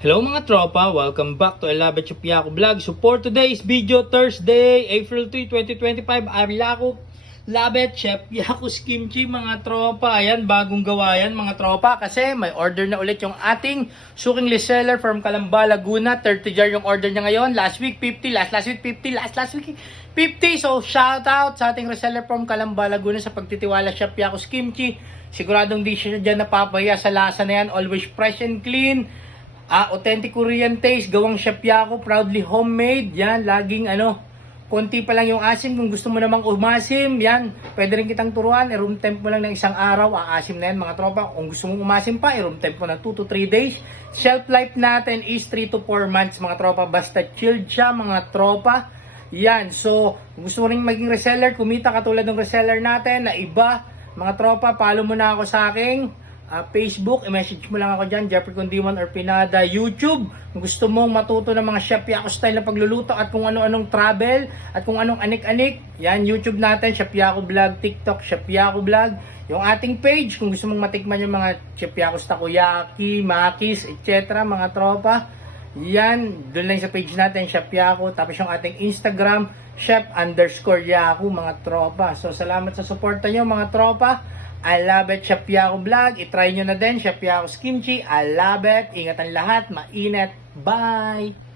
Hello mga tropa, welcome back to Elabet Chupiaco Vlog. So for today's video, Thursday, April 3, 2025, Arlaco, Labet, Chef Yaku's Kimchi mga tropa. Ayan, bagong gawa yan mga tropa kasi may order na ulit yung ating suking reseller from Calamba, Laguna. 30 jar yung order niya ngayon. Last week 50, last week 50, last week 50. So shout out sa ating reseller from Calamba, Laguna sa pagtitiwala Chef Yaku's Kimchi. Siguradong di siya dyan napapahiya sa lasa na yan. Always fresh and clean. Authentic Korean taste, gawang Chef Yaku, proudly homemade. Yan, laging konti pa lang yung asim. Kung gusto mo namang umasim, yan, pwede rin kitang turuan. I-room temp mo lang ng isang araw, aasim na yan mga tropa. Kung gusto mong umasim pa, i-room temp mo ng 2 to 3 days. Shelf life natin is 3 to 4 months mga tropa. Basta chilled siya mga tropa. Yan, so kung gusto mo rin maging reseller, kumita katulad ng reseller natin na iba, mga tropa, follow mo na ako sa aking Facebook, i-message mo lang ako dyan, Jeffrey Condiman or Pinada. YouTube, kung gusto mong matuto ng mga Chef Yaku style na pagluluto at kung ano-anong travel at kung anong anik-anik, yan, YouTube natin, Chef Yaku Vlog. TikTok, Chef Yaku Vlog. Yung ating page, kung gusto mong matikman yung mga Chef Yaku takoyaki, makis, etc. mga tropa, yan, doon lang sa page natin, Chef Yaku. Tapos yung ating Instagram, Chef_Yaku mga tropa. So salamat sa suporta nyo mga tropa. I love it, Chef Yaku Vlog. I-try nyo na din, Chef Yaku's Kimchi. I love it. Ingatan lahat. Mainit. Bye!